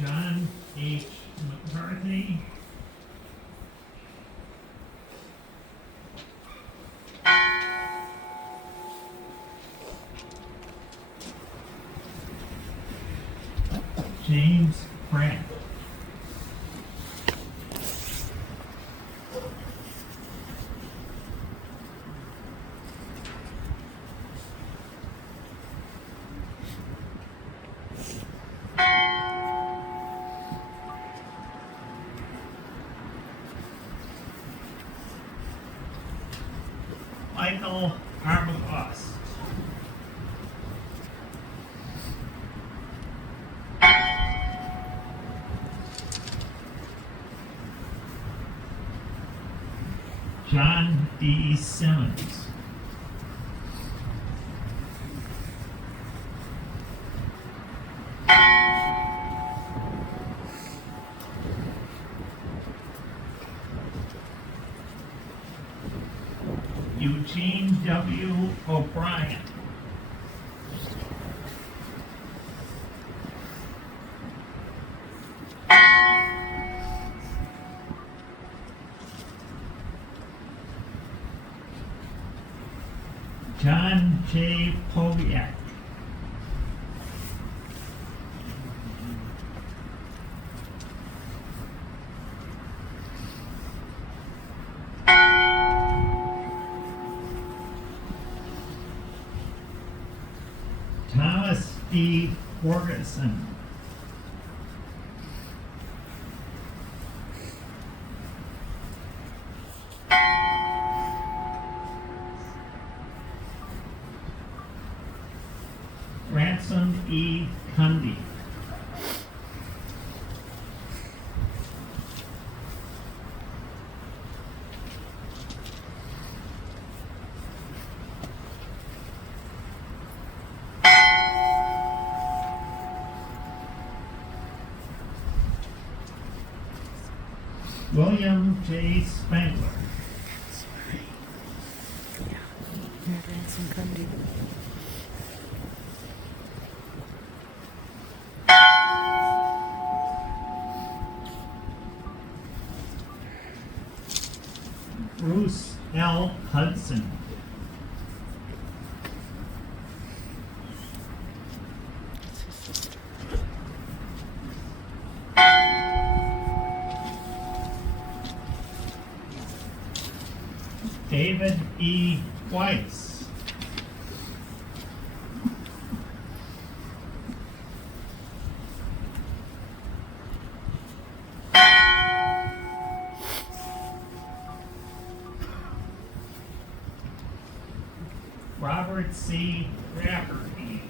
John H. McCarthy. James Pratt. Michael Arbogast. John D. Simmons. Eugene W. O'Brien. John J. Poviak. Thomas D. Ferguson. Ransom E. Cundy. William J. Spangler. Ransom Cundy. Bruce L. Hudson. David E. Weiss. Robert C. Rafferty.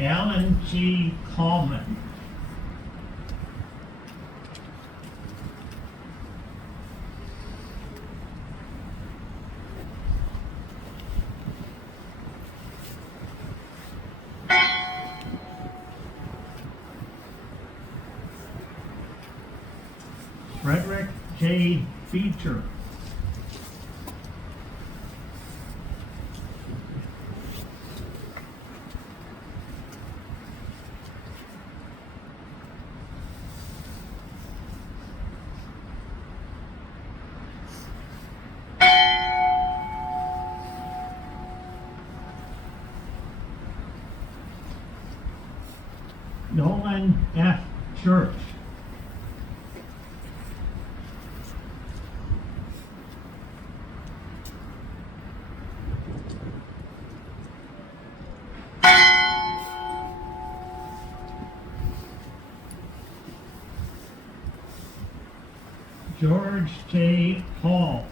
Alan G. Coleman. Frederick J. Beecher. Nolan F. Church. George J. Hall.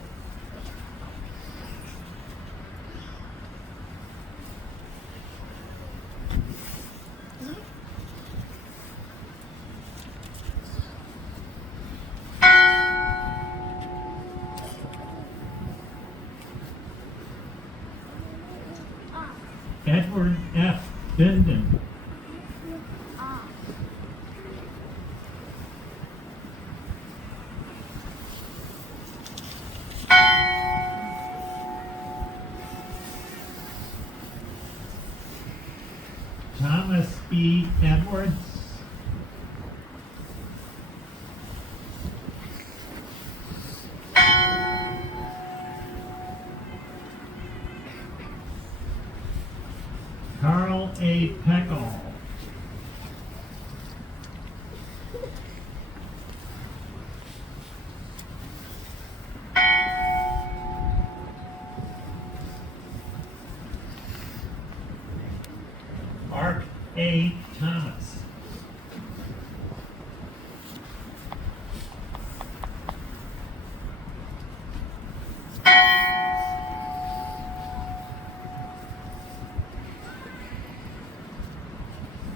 Edward F. Binden. B. Edwards. Carl A. Peckel. Mark A. Thomas.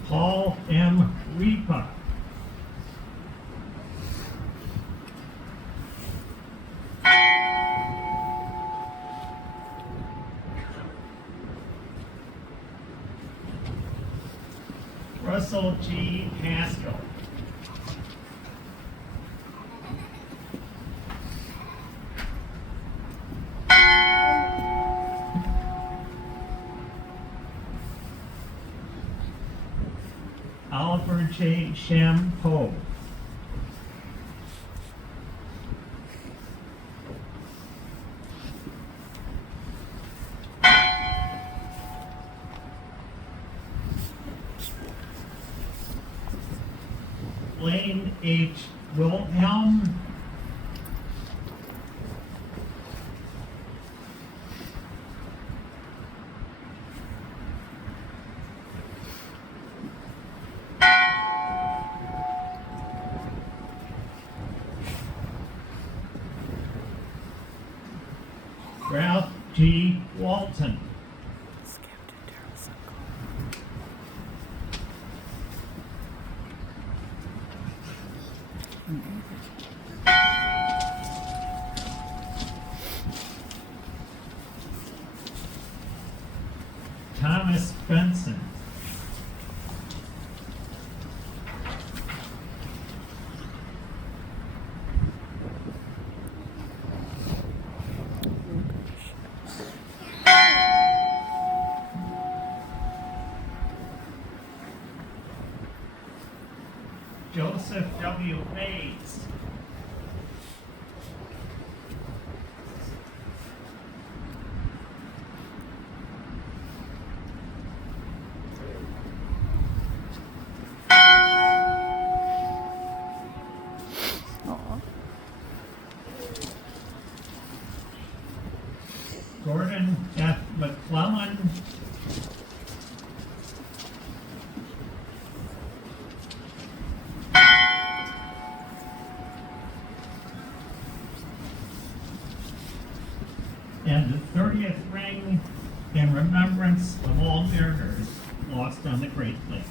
Paul M. Repa. Russell G. Haskell. Oliver J. Shampo. Blaine H. Wilhelm. Ralph G. Walton. It's Captain Daryl's uncle. Thomas Benson. Joseph W. Bates. Aw. Gordon F. McClellan. And the 30th ring in remembrance of all mariners lost on the Great Lakes.